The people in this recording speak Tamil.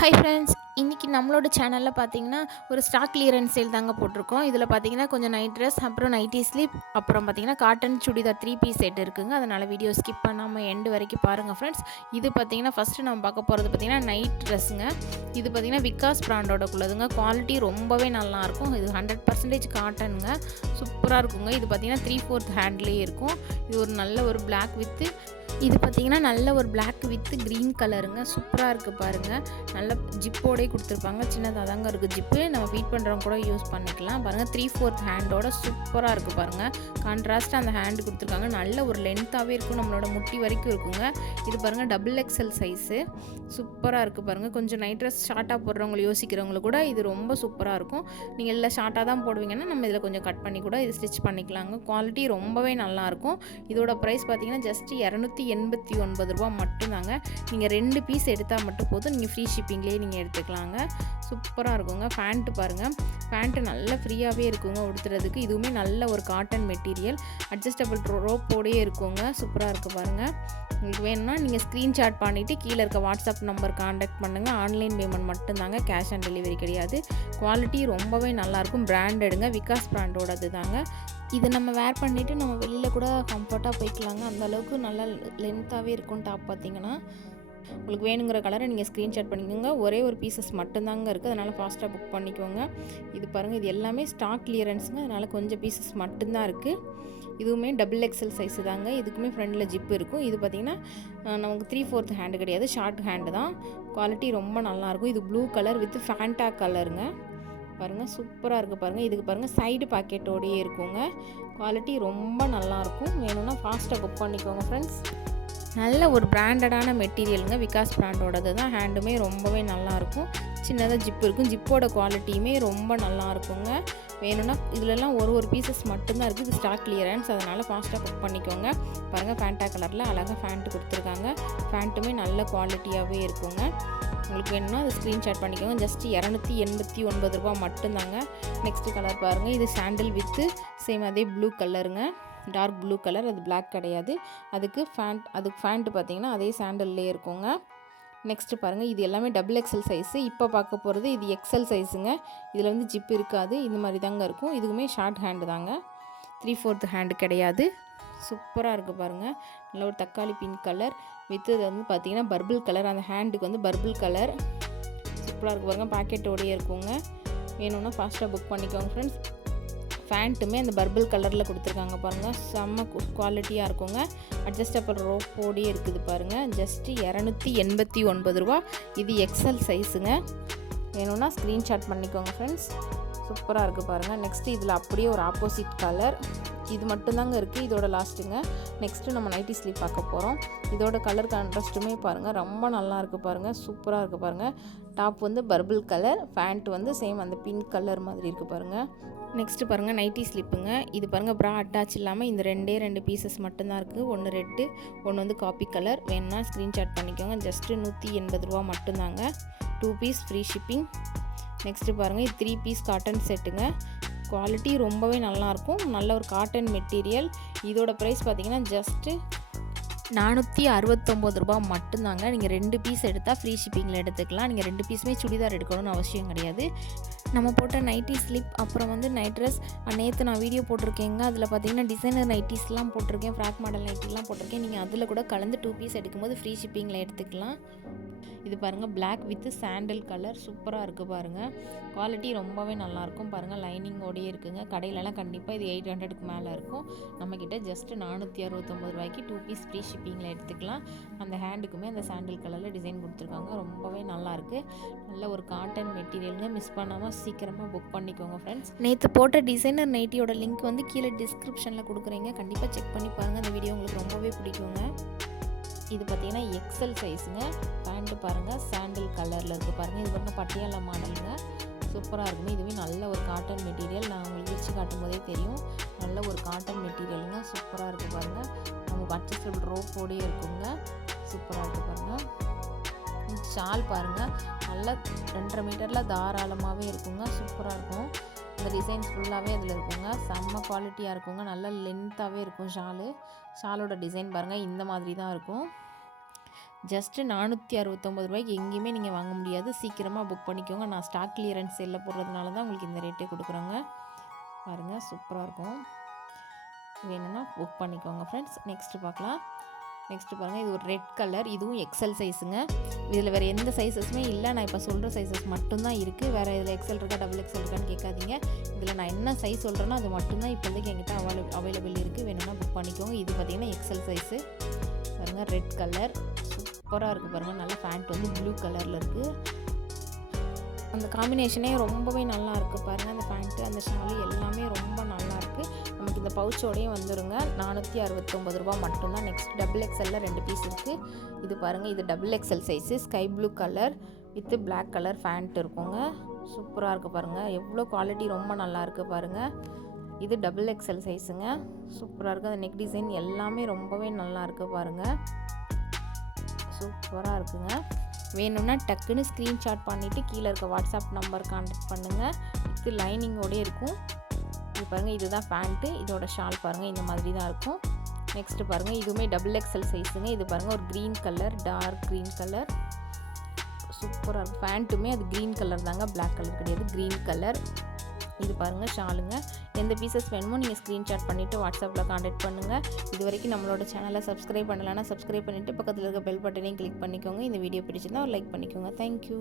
ஹாய் ஃப்ரெண்ட்ஸ், இன்றைக்கி நம்மளோட சேனலில் பார்த்தீங்கன்னா ஒரு ஸ்டாக் கிளியரன்ஸ் சேல் தாங்க போட்டிருக்கோம். இதில் பார்த்தீங்கன்னா கொஞ்சம் நைட் ட்ரெஸ், அப்புறம் நைட்டி ஸ்லீப், அப்புறம் பார்த்தீங்கன்னா காட்டன் சுடிதார் 3 பீஸ் செட் இருக்குங்க. அதனால் வீடியோ ஸ்கிப் பண்ணாமல் எண்டு வரைக்கும் பாருங்கள் ஃப்ரெண்ட்ஸ். இது பார்த்தீங்கன்னா ஃபஸ்ட்டு நம்ம பார்க்க போகிறது பார்த்தீங்கன்னா நைட் ட்ரெஸ்ஸுங்க. இது பார்த்தீங்கன்னா விகாஸ் பிராண்டோடக்குள்ளதுங்க. குவாலிட்டி ரொம்பவே நல்லாயிருக்கும். இது 100% காட்டனுங்க. சூப்பராக இருக்குங்க. இது பார்த்தீங்கன்னா 3/4 ஹேண்ட்லேயே இருக்கும். இது ஒரு நல்ல ஒரு பிளாக் வித்து இது பார்த்தீங்கன்னா நல்ல ஒரு பிளாக் வித் க்ரீன் கலருங்க. சூப்பராக இருக்குது பாருங்கள். நல்ல ஜிப்போடே கொடுத்துருப்பாங்க. சின்னதாக தாங்க இருக்குது ஜிப்பு. நம்ம ஃபீட் பண்ணுறவங்க கூட யூஸ் பண்ணிக்கலாம் பாருங்கள். 3/4 ஹேண்டோட சூப்பராக இருக்குது பாருங்கள். கான்ட்ராஸ்ட்டாக அந்த ஹேண்டு கொடுத்துருக்காங்க. நல்ல ஒரு லென்த்தாகவே இருக்கும். நம்மளோட முட்டி வரைக்கும் இருக்குங்க. இது பாருங்கள் XXL சைஸு. சூப்பராக இருக்குது பாருங்கள். கொஞ்சம் நைட் ட்ரெஸ் ஷார்ட்டாக போடுறவங்களை யோசிக்கிறவங்களுக்கு கூட இது ரொம்ப சூப்பராக இருக்கும். நீங்கள் இல்லை ஷார்ட்டாக தான் போடுவீங்கன்னா நம்ம இதில் கொஞ்சம் கட் பண்ணி கூட இது ஸ்டிச் பண்ணிக்கலாங்க. குவாலிட்டி ரொம்பவே நல்லாயிருக்கும். இதோட ப்ரைஸ் பார்த்தீங்கன்னா ஜஸ்ட் 289 ரூபா மட்டும்தாங்க. நீங்கள் 2 பீஸ் எடுத்தால் மட்டும் போதும். நீங்கள் ஃப்ரீ ஷிப்பிங்லேயே நீங்கள் எடுத்துக்கலாங்க. சூப்பராக இருக்குங்க. பேண்ட்டு பாருங்கள். பேண்ட்டு நல்லா ஃப்ரீயாகவே இருக்குங்க உடுத்துறதுக்கு. இதுவுமே நல்ல ஒரு காட்டன் மெட்டீரியல். அட்ஜஸ்டபிள் ரோப்போடையே இருக்குங்க. சூப்பராக இருக்குது பாருங்கள். உங்களுக்கு வேணும்னா நீங்கள் ஸ்க்ரீன்ஷாட் பண்ணிவிட்டு கீழே இருக்க வாட்ஸ்அப் நம்பர் கான்டாக்ட் பண்ணுங்கள். ஆன்லைன் பேமெண்ட் மட்டும்தாங்க, கேஷ் ஆன் டெலிவரி கிடையாது. குவாலிட்டி ரொம்பவே நல்லாயிருக்கும். பிராண்டடுங்க, விகாஸ் பிராண்டோடது தாங்க. இது நம்ம வேர் பண்ணிவிட்டு நம்ம வெளியில் கூட கம்ஃபர்ட்டாக போய்க்கலாங்க. அந்தளவுக்கு நல்லா லென்த்தாகவே இருக்கும். டாப் பார்த்தீங்கன்னா உங்களுக்கு வேணுங்கிற கலரை நீங்கள் ஸ்க்ரீன்ஷாட் பண்ணிக்கோங்க. ஒரே ஒரு பீசஸ் மட்டும்தாங்க இருக்குது. அதனால் ஃபாஸ்ட்டாக புக் பண்ணிக்கோங்க. இது பாருங்கள், இது எல்லாமே ஸ்டாக் கிளியரன்ஸுங்க. அதனால் கொஞ்சம் பீசஸ் மட்டும்தான் இருக்குது. இதுவுமே XXL சைஸு தாங்க. இதுக்குமே ஃப்ரண்டில் ஜிப்பு இருக்கும். இது பார்த்திங்கன்னா நமக்கு 3/4 ஹேண்டு கிடையாது, ஷார்ட் ஹேண்டு தான். குவாலிட்டி ரொம்ப நல்லாயிருக்கும். இது ப்ளூ கலர் வித் ஃபேண்டா கலருங்க. பாருங்கள், சூப்பராக இருக்குது பாருங்கள். இதுக்கு பாருங்கள் சைடு பாக்கெட்டோடையே இருக்குங்க. குவாலிட்டி ரொம்ப நல்லாயிருக்கும். வேணும்னா ஃபாஸ்ட்டாக புக் பண்ணிக்கோங்க ஃப்ரெண்ட்ஸ். நல்ல ஒரு பிராண்டடான மெட்டீரியலுங்க. விகாஸ் பிராண்டோடது தான். ஹேண்டுமே ரொம்பவே நல்லாயிருக்கும். சின்னதாக ஜிப்பு இருக்கும். ஜிப்போட குவாலிட்டியுமே ரொம்ப நல்லாயிருக்குங்க. வேணும்னா இதிலலாம் ஒரு பீசஸ் மட்டும்தான் இருக்குது. இது ஸ்டாக் கிளியரன்ஸ். அதனால் ஃபாஸ்ட்டாக புக் பண்ணிக்கோங்க. பாருங்கள், ஃபேண்டா கலரில் அழகாக ஃபேண்ட்டு கொடுத்துருக்காங்க. ஃபேண்ட்டுமே நல்ல குவாலிட்டியாகவே இருக்குங்க. உங்களுக்கு வேணும்னா அதை ஸ்க்ரீன்ஷாட் பண்ணிக்கோங்க. ஜஸ்ட் 289 ரூபா மட்டும்தாங்க. நெக்ஸ்ட்டு கலர் பாருங்கள். இது சாண்டில் வித்து சேம் அதே ப்ளூ கலருங்க. Dark blue colour. அது பிளாக் கிடையாது. அதுக்கு ஃபேண்ட்டு பார்த்தீங்கன்னா அதே சாண்டல்லே இருக்குங்க. நெக்ஸ்ட்டு பாருங்கள், இது எல்லாமே XXL சைஸு. இப்போ பார்க்க போகிறது இது XL சைஸுங்க. இதில் வந்து ஜிப் இருக்காது. இந்த மாதிரி தாங்க இருக்கும். இதுவுமே ஷார்ட் ஹேண்டு தாங்க, 3/4 ஹேண்டு கிடையாது. சூப்பராக இருக்குது பாருங்கள். நல்ல ஒரு தக்காளி பிங்க் கலர் வித் இது வந்து பார்த்திங்கன்னா பர்பிள் கலர். அந்த ஹேண்டுக்கு வந்து பர்பிள் கலர். சூப்பராக இருக்குது பாருங்கள். பாக்கெட்டோடையே இருக்குங்க. வேணும்னா ஃபாஸ்ட்டாக புக் பண்ணிக்கோங்க ஃப்ரெண்ட்ஸ். ஃபேண்ட்டுமே அந்த பர்பிள் கலரில் கொடுத்துருக்காங்க பாருங்கள். செம்ம குவாலிட்டியாக இருக்குங்க. அட்ஜஸ்டபிள் ரோப்போடையே இருக்குது பாருங்கள். ஜஸ்ட்டு 289 ரூபா. இது XL சைஸுங்க. வேணும்னா ஸ்க்ரீன்ஷாட் பண்ணிக்கோங்க ஃப்ரெண்ட்ஸ். சூப்பராக இருக்குது பாருங்கள். நெக்ஸ்ட்டு இதில் அப்படியே ஒரு ஆப்போசிட் கலர். இது மட்டும்தாங்க இருக்குது. இதோட லாஸ்ட்டுங்க. நெக்ஸ்ட்டு நம்ம நைட்டி ஸ்லீப் பார்க்க போகிறோம். இதோட கலர் கான்ட்ராஸ்ட்டுமே பாருங்கள் ரொம்ப நல்லா இருக்குது பாருங்கள். சூப்பராக இருக்குது பாருங்கள். டாப் வந்து பர்பிள் கலர், பேண்ட் வந்து சேம் அந்த பிங்க் கலர் மாதிரி இருக்குது பாருங்கள். நெக்ஸ்ட்டு பாருங்கள், நைட்டி ஸ்லிப்புங்க. இது பாருங்கள், ப்ரா அட்டாச் இல்லாமல் இந்த 2 பீசஸ் மட்டும்தான் இருக்குது. ஒன்று ரெட்டு, ஒன்று வந்து காப்பி கலர். வேணும்னா ஸ்க்ரீன்ஷாட் பண்ணிக்கோங்க. ஜஸ்ட்டு 180 ரூபா மட்டும்தாங்க. 2 பீஸ் ஃப்ரீ ஷிப்பிங். நெக்ஸ்ட்டு பாருங்கள், இது 3 பீஸ் காட்டன் செட்டுங்க. குவாலிட்டி ரொம்பவே நல்லாயிருக்கும். நல்ல ஒரு காட்டன் மெட்டீரியல். இதோட ப்ரைஸ் பார்த்திங்கன்னா ஜஸ்ட்டு 469 ரூபா மட்டும்தாங்க. நீங்கள் 2 பீஸ் எடுத்தால் ஃப்ரீ ஷிப்பிங்கில் எடுத்துக்கலாம். நீங்கள் 2 பீஸுமே சுடிதார் எடுக்கணும்னு அவசியம் கிடையாது. நம்ம போட்ட நைட்டி ஸ்லிப், அப்புறம் வந்து நைட் ட்ரெஸ் நேற்று நான் வீடியோ போட்டிருக்கேங்க. அதில் பார்த்தீங்கன்னா டிசைனர் நைட்டிஸ்லாம் போட்டிருக்கேன், ஃப்ராக் மாடல் நைட்டிலாம் போட்டிருக்கேன். நீங்கள் அதில் கூட கலந்து 2 பீஸ் எடுக்கும்போது ஃப்ரீ ஷிப்பிங்கில் எடுத்துக்கலாம். இது பாருங்கள், பிளாக் வித் சாண்டல் கலர். சூப்பராக இருக்குது பாருங்கள். குவாலிட்டி ரொம்பவே நல்லாயிருக்கும் பாருங்கள். லைனிங்கோடையே இருக்குங்க. கடையிலலாம் கண்டிப்பாக இது 800க்கு மேலே இருக்கும். நம்மக்கிட்ட ஜஸ்ட்டு 469 ரூபாய்க்கு 2 பீஸ் ஃப்ரீ ஷிப்பிங்கில் எடுத்துக்கலாம். அந்த ஹேண்டுக்குமே அந்த சாண்டல் கலரில் டிசைன் கொடுத்துருக்காங்க. ரொம்பவே நல்லாயிருக்கு. நல்ல ஒரு காட்டன் மெட்டீரியலுங்க. மிஸ் பண்ணாமல் சீக்கிரமாக புக் பண்ணிக்கோங்க ஃப்ரெண்ட்ஸ். நேற்று போட்ட டிசைனர் நைட்டியோட லிங்க் வந்து கீழே டிஸ்கிரிப்ஷனில் கொடுக்குறீங்க. கண்டிப்பாக செக் பண்ணி பாருங்கள். அந்த வீடியோ உங்களுக்கு ரொம்பவே பிடிக்குங்க. இது பார்த்திங்கன்னா XL சைஸுங்க. பேண்ட்டு பாருங்கள், சாண்டில் கலரில் இருக்குது பாருங்கள். இது பாருங்கள், பட்டியாலா மாடலுங்க. சூப்பராக இருக்குங்க. இதுவே நல்ல ஒரு காட்டன் மெட்டீரியல். நான் உங்களுக்கு வச்சு காட்டும் போதே தெரியும். நல்ல ஒரு காட்டன் மெட்டீரியலுங்க. சூப்பராக இருக்குது பாருங்கள். நமக்கு அட்ஜஸ்டபிள் ரோப்போடையே இருக்குங்க. சூப்பராக இருக்குது பாருங்கள். ஷால் பாருங்கள், நல்லா 2.5 மீட்டரில் தாராளமாகவே இருக்குங்க. சூப்பராக இருக்கும். இந்த டிசைன்ஸ் ஃபுல்லாகவே அதில் இருக்குங்க. செம்ம குவாலிட்டியாக இருக்குங்க. நல்ல லென்த்தாகவே இருக்கும் ஷாலோட டிசைன் பாருங்கள். இந்த மாதிரி தான் இருக்கும். ஜஸ்ட்டு ₹469 எங்கேயுமே நீங்கள் வாங்க முடியாது. சீக்கிரமாக புக் பண்ணிக்கோங்க. நான் ஸ்டாக் கிளியரன்ஸ் சேலில் போடுறதுனால தான் உங்களுக்கு இந்த ரேட்டே கொடுக்குறோங்க. பாருங்கள், சூப்பராக இருக்கும். வேணும்னா புக் பண்ணிக்கோங்க ஃப்ரெண்ட்ஸ். நெக்ஸ்ட்டு பார்க்கலாம். நெக்ஸ்ட்டு பாருங்கள், இது ஒரு ரெட் கலர். இதுவும் எக்ஸல் சைஸுங்க. இதில் வேறு எந்த சைஸஸுமே இல்லை. நான் இப்போ சொல்கிற சைஸஸ் மட்டும்தான் இருக்குது. வேறு இதில் எக்ஸல் இருக்கா டபுள் எக்ஸல் இருக்கான்னு கேட்காதீங்க. இதில் நான் என்ன சைஸ் சொல்கிறேனோ அது மட்டும்தான் இப்போதைக்கு என்கிட்ட அவைலபிள் இருக்குது. வேணும்னா புக் பண்ணிக்கோங்க. இது பார்த்திங்கன்னா எக்ஸல் சைஸு. பாருங்கள், ரெட் கலர் சூப்பராக இருக்குது. பாருங்கள், நல்ல பேண்ட் வந்து ப்ளூ கலரில் இருக்குது. அந்த காம்பினேஷனே ரொம்பவே நல்லா இருக்குது. பாருங்கள், அந்த பேண்ட்டு அந்த ஷாலு எல்லாமே ரொம்ப நல்லாயிருக்கு. நமக்கு இந்த பவுச்சோடையும் வந்துடுங்க. ₹469 மட்டும்தான். நெக்ஸ்ட் டபுள் எக்ஸலில் 2 பீஸ் இருக்குது. இது பாருங்கள், இது double XL size. Sky blue colour with black colour pant இருக்குங்க. சூப்பராக இருக்குது. பாருங்கள், எவ்வளோ குவாலிட்டி ரொம்ப நல்லாயிருக்கு. பாருங்கள், இது டபுள் எக்ஸல் சைஸுங்க. சூப்பராக இருக்குது. அந்த நெக் டிசைன் எல்லாமே ரொம்பவே நல்லாயிருக்கு. பாருங்கள், சூப்பராக இருக்குங்க. வேணும்னா டக்குன்னு ஸ்க்ரீன்ஷாட் பண்ணிவிட்டு கீழே இருக்க வாட்ஸ்அப் நம்பர் கான்டாக்ட் பண்ணுங்கள். இது லைனிங்கோடே இருக்கும். இது பாருங்கள், இதுதான் பேண்ட்டு. இதோட ஷால் பாருங்கள், இந்த மாதிரி தான் இருக்கும். நெக்ஸ்ட்டு பாருங்கள், இதுவுமே டபுள் எக்ஸல் சைஸுங்க. இது பாருங்கள், ஒரு green colour, dark green colour. சூப்பராக இருக்கும். பேண்ட்டுமே அது க்ரீன் கலர் தாங்க, பிளாக் கலர் கிடையாது, க்ரீன் கலர். இது பாருங்கள் ஷாலுங்க. எந்த பீசஸ் வேணுமோ நீங்கள் ஸ்க்ரீன்ஷாட் பண்ணிவிட்டு வாட்ஸ்அப்பில் கான்டாக்ட் பண்ணுங்கள். இது வரைக்கும் நம்மளோட சேனலை சப்ஸ்கிரைப் பண்ணலைன்னா சப்ஸ்கிரைப் பண்ணிவிட்டு பக்கத்தில் இருக்க பெல் பட்டனையும் கிளிக் பண்ணிக்கோங்க. இந்த வீடியோ பிடிச்சிருந்தா ஒரு லைக் பண்ணிக்கோங்க. தேங்க்யூ.